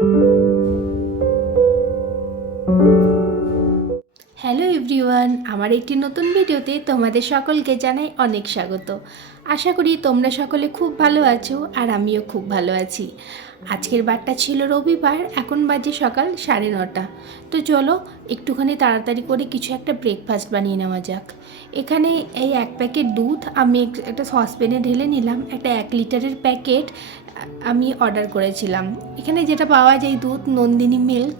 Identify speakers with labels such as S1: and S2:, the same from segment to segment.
S1: Música hello everyone, আমার একটি নতুন ভিডিওতে তোমাদের সকলকে জানাই অনেক স্বাগত। আশা করি তোমরা সকলে খুব ভালো আছো আর আমিও খুব ভালো আছি। আজকের বারটা ছিল রবিবার, এখন বাজে সকাল সাড়ে নটা। তো চলো, একটুখানি তাড়াতাড়ি করে কিছু একটা ব্রেকফাস্ট বানিয়ে নেওয়া যাক। এখানে এই এক প্যাকেট দুধ, আমি একটা সসপ্যানে ঢেলে নিলাম, একটা এক লিটারের প্যাকেট আমি অর্ডার করেছিলাম। এখানে যেটা পাওয়া যায় দুধ, নন্দিনী মিল্ক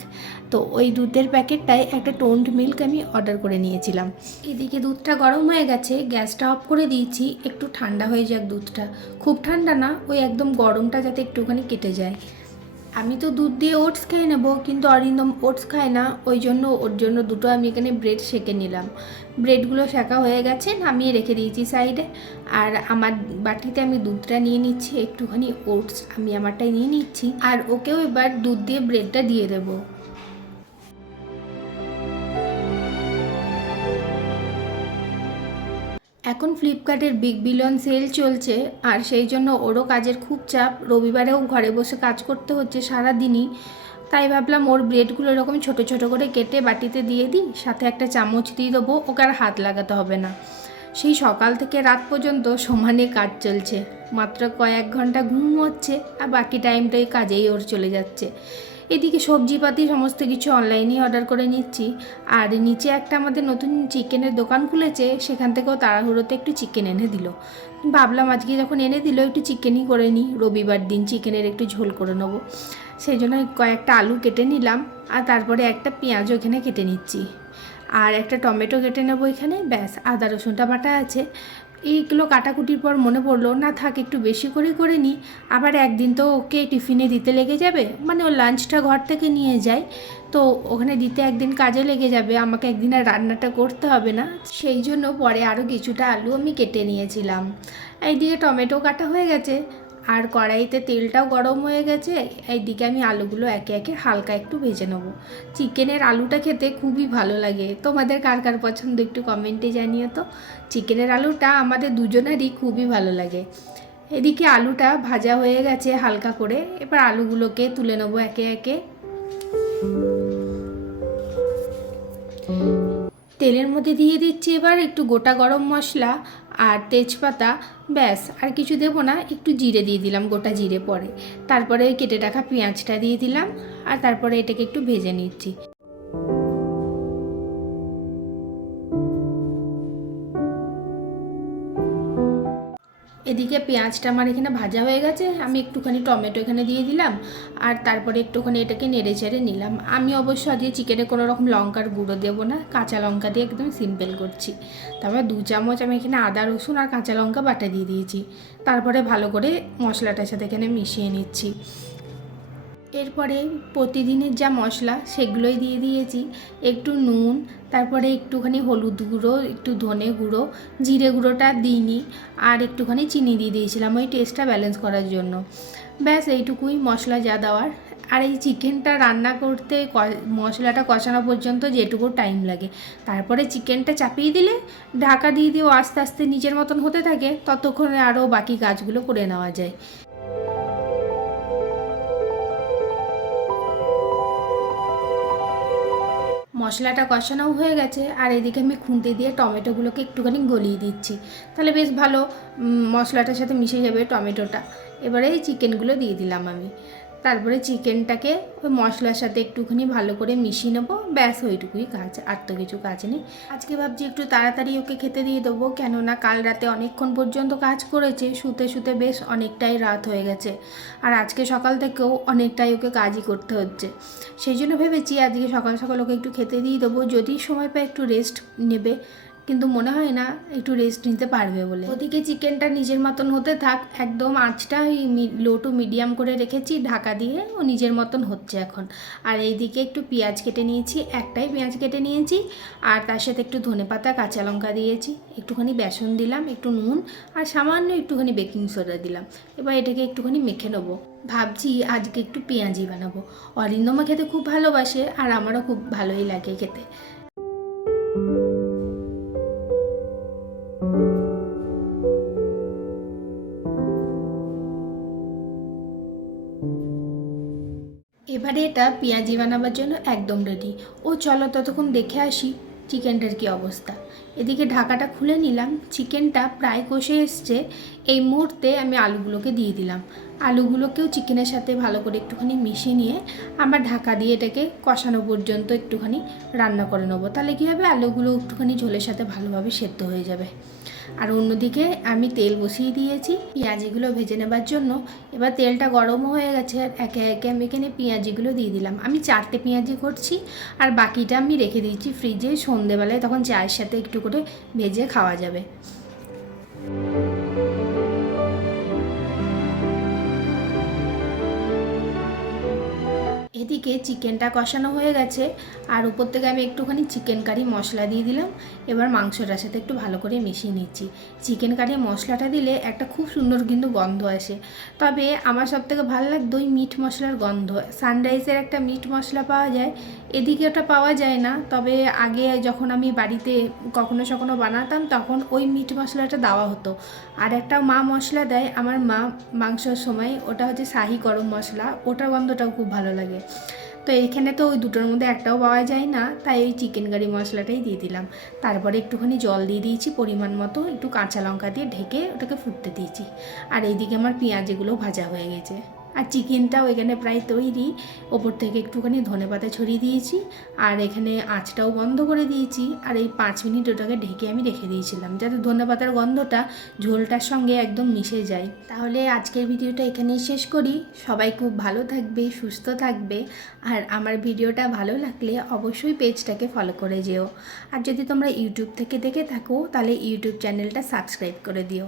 S1: তো ওই দুধের প্যাকেটটায় একটা টোন্ড মিল্ক আমি অর্ডার করে নিয়েছিলাম। এদিকে দুধটা গরম হয়ে গেছে, গ্যাসটা অফ করে দিয়েছি, একটু ঠান্ডা হয়ে যাক দুধটা। খুব ঠান্ডা না, ওই একদম গরমটা যাতে একটুখানি কেটে যায়। আমি তো দুধ দিয়ে ওটস খেয়ে নেব, কিন্তু অরিন্দম ওটস খায় না, ওই জন্য, ওর জন্য দুটো আমি এখানে ব্রেড সেকে নিলাম। ব্রেডগুলো শেখা হয়ে গেছে, নামিয়ে রেখে দিয়েছি সাইডে। আর আমার বাটিতে আমি দুধটা নিয়ে নিচ্ছি, একটুখানি ওটস আমি আমারটাই নিয়ে নিচ্ছি। আর ওকেও এবার দুধ দিয়ে ব্রেডটা দিয়ে দেবো। এখন ফ্লিপকার্টের বিগ বিলিয়ন সেল চলছে, আর সেই জন্য ওরও কাজের খুব চাপ। রবিবারেও ঘরে বসে কাজ করতে হচ্ছে সারা দিনই তাই ভাবলাম ওর ব্রেডগুলো এরকম ছোট ছোট করে কেটে বাটিতে দিয়ে দিই, সাথে একটা চামচ দিয়ে দেবো, ওকে আর হাত লাগাতে হবে না। সেই সকাল থেকে রাত পর্যন্ত সমানে কাজ চলছে। মাত্র কয়েক ঘণ্টা ঘুম হচ্ছে, আর বাকি টাইমটা ওই কাজেই ওর চলে যাচ্ছে। এদিকে সবজিপাতি, সমস্ত কিছু অনলাইনেই অর্ডার করে নিচ্ছি। আর নিচে একটা আমাদের নতুন চিকেনের দোকান খুলেছে, সেখান থেকেও তাড়াহুড়োতে একটু চিকেন এনে দিল। ভাবলাম আজকে যখন এনে দিল, একটু চিকেনই করে নিই, রবিবার দিন চিকেনের একটু ঝোল করে নেব। সেই জন্য কয়েকটা আলু কেটে নিলাম, আর তারপরে একটা পেঁয়াজ ওখানে কেটে নিচ্ছি। আর একটা টমেটো কেটে নেব এখানে, ব্যাস, আদা, রসুনটা বাটা আছে। এইগুলো কাটাকুটির পর মনে পড়ল, না থাক, একটু বেশি করে করে নিই আবার একদিন তো ওকে টিফিনে দিতে লেগে যাবে মানে ও লাঞ্চটা ঘর থেকে নিয়ে যায়। তো ওখানে দিতে একদিন কাজে লেগে যাবে, আমাকে একদিন আর রান্নাটা করতে হবে না। সেই জন্য পরে আরও কিছুটা আলু আমি কেটে নিয়েছিলাম। এই এইদিকে টমেটো কাটা হয়ে গেছে। আর কড়াইতে তেলটাও গরম হয়ে গেছে। এইদিকে আমি আলুগুলো একে একে হালকা একটু ভেজে নেব। চিকেনের আলুটা খেতে খুবই ভালো লাগে। তোমাদের কার কার পছন্দ একটু কমেন্টে জানিও তো। চিকেনের আলুটা আমাদের দুজনেরই খুবই ভালো লাগে। এদিকে আলুটা ভাজা হয়ে গেছে হালকা করে। এবার আলুগুলোকে তুলে নেব একে একে। তেলের মধ্যে দিয়ে দিচ্ছি এবার একটু গোটা গরম মশলা। আর তেজপাতা, ব্যাস, আর কিছু দেব না, একটু জিরে দিয়ে দিলাম, গোটা জিরে পরে। তারপরে কেটে রাখা পেঁয়াজটা দিয়ে দিলাম, আর তারপরে এটাকে একটু ভেজে নিচ্ছি। এদিকে পেঁয়াজটা আমার এখানে ভাজা হয়ে গেছে, আমি একটুখানি টমেটো এখানে দিয়ে দিলাম, আর তারপরে একটুখানি এটাকে নেড়ে চেড়ে নিলাম। আমি অবশ্য আজকে চিকেনে কোনো রকম লঙ্কার গুঁড়ো দেবো না, কাঁচা লঙ্কা দিয়ে একদম সিম্পল করছি। তারপরে দু চামচ আমি এখানে আদা, রসুন আর কাঁচা লঙ্কা বাটা দিয়ে দিয়েছি। তারপরে ভালো করে মশলাটার সাথে এখানে মিশিয়ে নিচ্ছি। এরপরে প্রতিদিনের যা মশলা সেগুলোই দিয়ে দিয়েছি। একটু নুন, তারপরে একটুখানি হলুদ গুঁড়ো, একটু ধনে গুঁড়ো, জিরে গুঁড়োটা দিইনি, আর একটুখানি চিনি দিয়ে দিয়েছিলাম ওই টেস্টটা ব্যালেন্স করার জন্য। ব্যাস, এইটুকুই মশলা যা দেওয়ার। আর এই চিকেনটা রান্না করতে ক- মশলাটা কষানো পর্যন্ত যেটুকু টাইম লাগে। তারপরে চিকেনটা চাপিয়ে দিলে, ঢাকা দিয়ে দিয়েও আস্তে আস্তে নিজের মতন হতে থাকে, ততক্ষণে আরও বাকি কাজগুলো করে নেওয়া যায়। মশলাটা কষানোও হয়ে গেছে, আর এদিকে আমি খুন্তি দিয়ে টমেটোগুলোকে একটুখানি গলিয়ে দিচ্ছি। তাহলে বেশ ভালো মশলাটার সাথে মিশে যাবে টমেটোটা। এবারে এই চিকেনগুলো দিয়ে দিলাম আমি। তারপরে চিকেনটাকে ওই মশলার সাথে একটুখানি ভালো করে মিশিয়ে নেব। ব্যাস, ওইটুকুই কাজ, আর তো কিছু কাজ নেই। আজকে ভাবছি একটু তাড়াতাড়ি ওকে খেতে দিয়ে দেবো, কেননা কাল রাতে অনেকক্ষণ পর্যন্ত কাজ করেছে, শুতে শুতে বেশ অনেকটাই রাত হয়ে গেছে। আর আজকে সকাল থেকেও অনেকটাই ওকে কাজই করতে হচ্ছে। সেই জন্য ভেবেছি আজকে সকাল সকাল ওকে একটু খেতে দিয়ে দেবো, যদি সময় পায় একটু রেস্ট নেবে। কিন্তু মনে হয় না একটু রেস্ট নিতে পারবে বলে। ওদিকে চিকেনটা নিজের মতন হতে থাক, একদম আঁচটা ওই লো টু মিডিয়াম করে রেখেছি, ঢাকা দিয়ে ও নিজের মতন হচ্ছে এখন। আর এইদিকে একটু পেঁয়াজ কেটে নিয়েছি, একটাই পেঁয়াজ কেটে নিয়েছি, আর তার সাথে একটু ধনেপাতা কাঁচা লঙ্কা দিয়েছি। একটুখানি বেসন দিলাম, একটু নুন, আর সামান্য একটুখানি বেকিং সোডা দিলাম। এবার এটাকে একটুখানি মেখে নেব। ভাবছি আজকে একটু পেঁয়াজি বানাবো। অরিন্দমা খেতে খুব ভালোবাসে, আর আমারও খুব ভালোই লাগে খেতে। এবারে এটা পেঁয়াজি বানাবার জন্য একদম রেডি ও, চলো ততক্ষণ দেখে আসি চিকেনটার কি অবস্থা। এদিকে ঢাকাটা খুলে নিলাম, চিকেনটা প্রায় কষে এসছে। এই মুহূর্তে আমি আলুগুলোকে দিয়ে দিলাম। আলুগুলোকেও চিকেনের সাথে ভালো করে একটুখানি মিশিয়ে নিয়ে আমার ঢাকা দিয়ে এটাকে কষানো পর্যন্ত একটুখানি রান্না করে নেব। তাহলে কী হবে? আলুগুলো একটুখানি ঝোলের সাথে ভালোভাবে সেদ্ধ হয়ে যাবে। আর অন্যদিকে আমি তেল বসিয়ে দিয়েছি। পেঁয়াজিগুলো ভেজে নেবার জন্য এবার তেলটা গরমও হয়ে গেছে আর একে একে আমি এখানে পেঁয়াজিগুলো দিয়ে দিলাম। আমি চারটে পেঁয়াজি করছি আর বাকিটা আমি রেখে দিয়েছি ফ্রিজে। সন্ধেবেলায় তখন চায়ের সাথে একটু করে ভেজে খাওয়া যাবে। এদিকে চিকেনটা কষানো হয়ে গেছে, আর উপর থেকে আমি একটুখানি চিকেন কারি মশলা দিয়ে দিলাম। এবার মাংসটার সাথে একটু ভালো করে মিশিয়ে নিচ্ছি। চিকেন কারি মশলাটা দিলে একটা খুব সুন্দর কিন্তু গন্ধ আসে। তবে আমার সব থেকে ভালো লাগতো ওই মিট মশলার গন্ধ। সানরাইজের একটা মিট মশলা পাওয়া যায়, এদিকে ওটা পাওয়া যায় না। তবে আগে যখন আমি বাড়িতে কখনো সখনো বানাতাম, তখন ওই মিট মশলাটা দেওয়া হতো। আর একটা মা মশলা দেয়, আমার মা মাংসর সময় ওটা হচ্ছে শাহি গরম মশলা, ওটার গন্ধটাও খুব ভালো লাগে। তো এইখানে তো ওই দুটোর মধ্যে একটাও পাওয়া যায় না, তাই ওই চিকেন কারি মশলাটাই দিয়ে দিলাম। তারপরে একটুখানি জল দিয়ে দিয়েছি, পরিমাণ মতো একটু কাঁচা লঙ্কা দিয়ে ঢেকে ওটাকে ফুটতে দিয়েছি। আর এইদিকে আমার পেঁয়াজ এগুলো ভাজা হয়ে গেছে। আর চিকেনটাও এখানে প্রায় তৈরি। ওপর থেকে একটুখানি ধনে পাতা ছড়িয়ে দিয়েছি আর এখানে আঁচটাও বন্ধ করে দিয়েছি। আর এই পাঁচ মিনিট ওটাকে ঢেকে আমি রেখে দিয়েছিলাম যাতে ধনে পাতার গন্ধটা ঝোলটার সঙ্গে একদম মিশে যায়। তাহলে আজকের ভিডিওটা এখানেই শেষ করি। সবাই খুব ভালো থাকবে, সুস্থ থাকবে। আর আমার ভিডিওটা ভালো লাগলে অবশ্যই পেজটাকে ফলো করে যেও। আর যদি তোমরা ইউটিউব থেকে দেখে থাকো, তাহলে ইউটিউব চ্যানেলটা সাবস্ক্রাইব করে দিও।